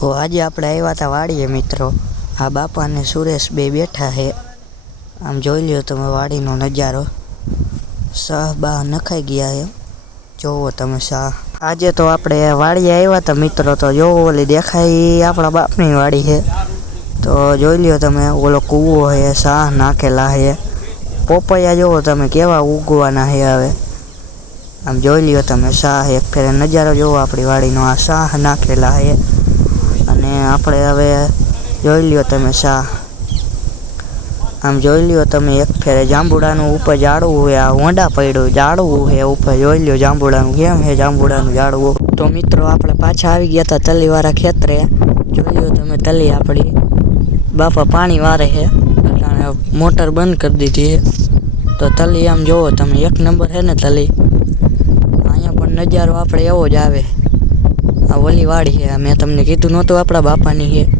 તો આજે આપણે આવ્યા હતા વાડીએ મિત્રો। આ બાપા અને સુરેશ બે બેઠા છે। આમ જોઈ લ્યો તમે વાડીનો નજારો। શાહ બા નખાઈ ગયા છે, જોવો તમે શાહ। આજે તો આપણે વાડીએ આવ્યા હતા મિત્રો। તો જોવો ઓલી દેખાય આપણા બાપની વાડી છે। તો જોઈ લ્યો તમે ઓલો કૂવો છે, શાહ નાખેલા છે। પોપૈયા જોવો તમે કેવા ઉગવાના છે હવે। આમ જોઈ લ્યો તમે શાહ એક ફેરે નજારો જોવો આપણી વાડીનો। આ શાહ નાખેલા છે અને આપણે હવે જોઈ લ્યો તમે શાહ। આમ જોઈ લ્યો તમે એક ફેરે જાંબુડાનું ઉપર ઝાડવું છે। આ હોંડા પડ્યું ઝાડવું છે ઉપર, જોઈ લ્યો જાંબુડાનું કેમ છે જાંબુડાનું ઝાડવું। તો મિત્રો આપણે પાછા આવી ગયા હતા તલીવાળા ખેતરે। જોઈ લ્યો તમે તલી આપણી બાપા પાણી વારે છે, એટલે મોટર બંધ કરી દીધી છે। તો તલી આમ જોવો તમે એક નંબર છે ને તલી। અહીંયા પણ નજારો આપણે એવો જ આવે। આ ઓલી વાડી છે, મેં તમને કીધું નહોતું આપણા બાપાની છે।